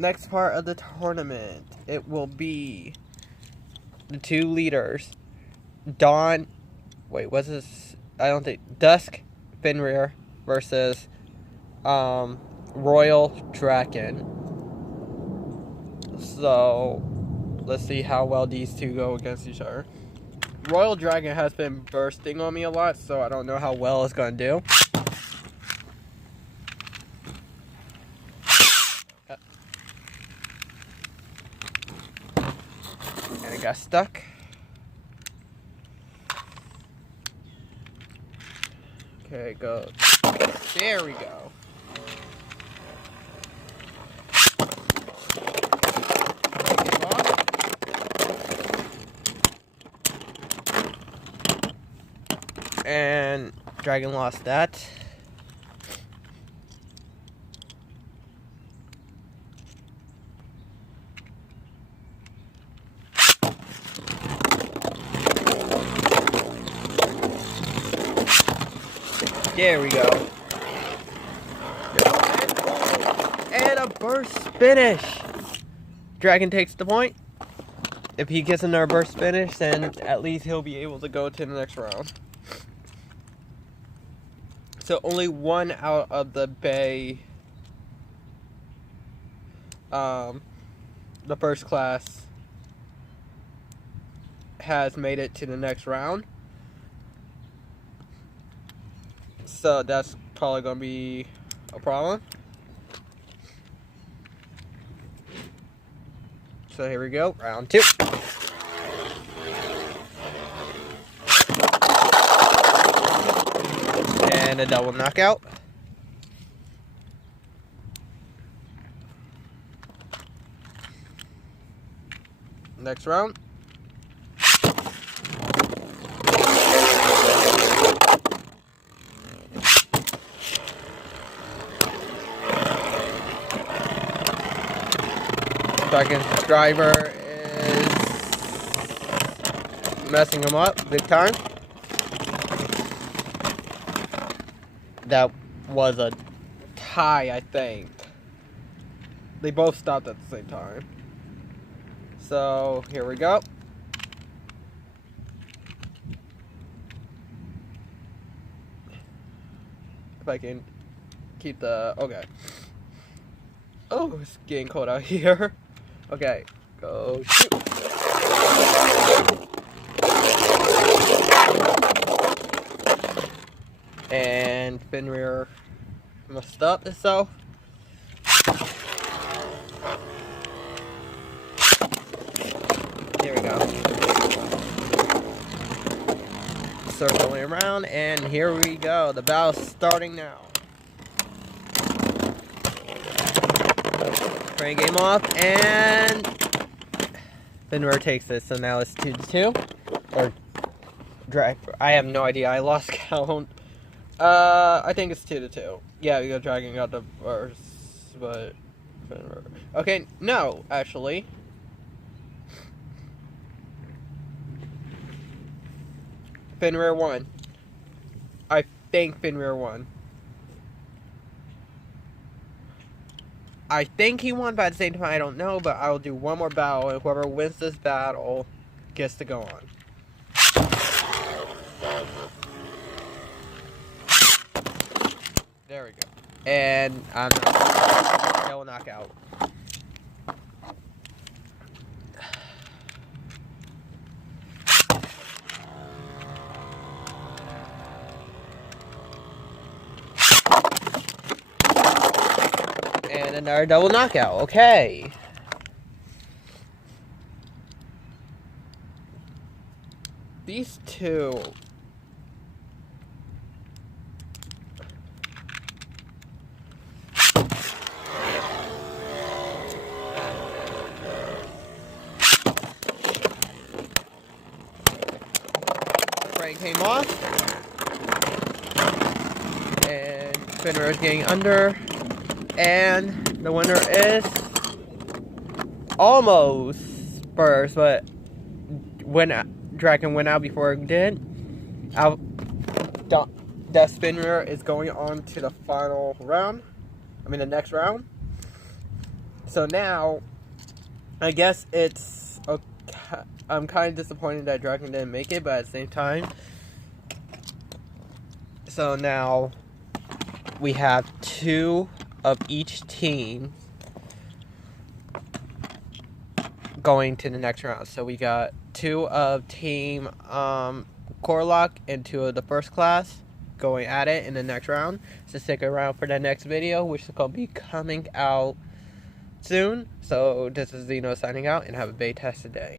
next part of the tournament, it will be the two leaders. Dawn, wait, what's this? I don't think, Dusk Fenrir versus Royal Draken. So, let's see how well these two go against each other. Royal Dragon has been bursting on me a lot, so I don't know how well it's going to do. And it got stuck. Okay, go. There we go. And Dragon lost that. There we go. And a burst finish. Dragon takes the point. If he gets another burst finish, then at least he'll be able to go to the next round. So only one out of the bay, the first class, has made it to the next round. So that's probably going to be a problem. So here we go, round 2. And a double knockout. Next round. Dragon's driver is messing him up big time. That was a tie, I think. They both stopped at the same time. So, here we go. If I can keep the... Okay. Oh, it's getting cold out here. Okay, go shoot. And Fenrir messed up itself. Here we go. Circling around, and here we go. The battle's starting now. Frame game off, and Fenrir takes it. So now it's 2-2. Or I have no idea. I lost count. I think it's 2-2. Yeah, because Dragon got the first, but Fenrir. Okay, no, actually. Fenrir won. I think Fenrir won. I think he won, but at the same time, I don't know. But I will do one more battle, and whoever wins this battle gets to go on. There we go. And I'm not. Double knockout. And another double knockout. Okay. These two. Frame came off. And Fenrir is getting under. And the winner is almost Spurs, but Dragon went out before it did. That Fenrir is going on to the final round. I mean the next round. So now, I guess it's okay. I'm kind of disappointed that Dragon didn't make it, but at the same time, so now we have 2 of each team going to the next round. So we got 2 of Team Corlock and 2 of the first class going at it in the next round. So stick around for the next video, which is going to be coming out soon. So this is Zeno signing out, and have a Baytastic day.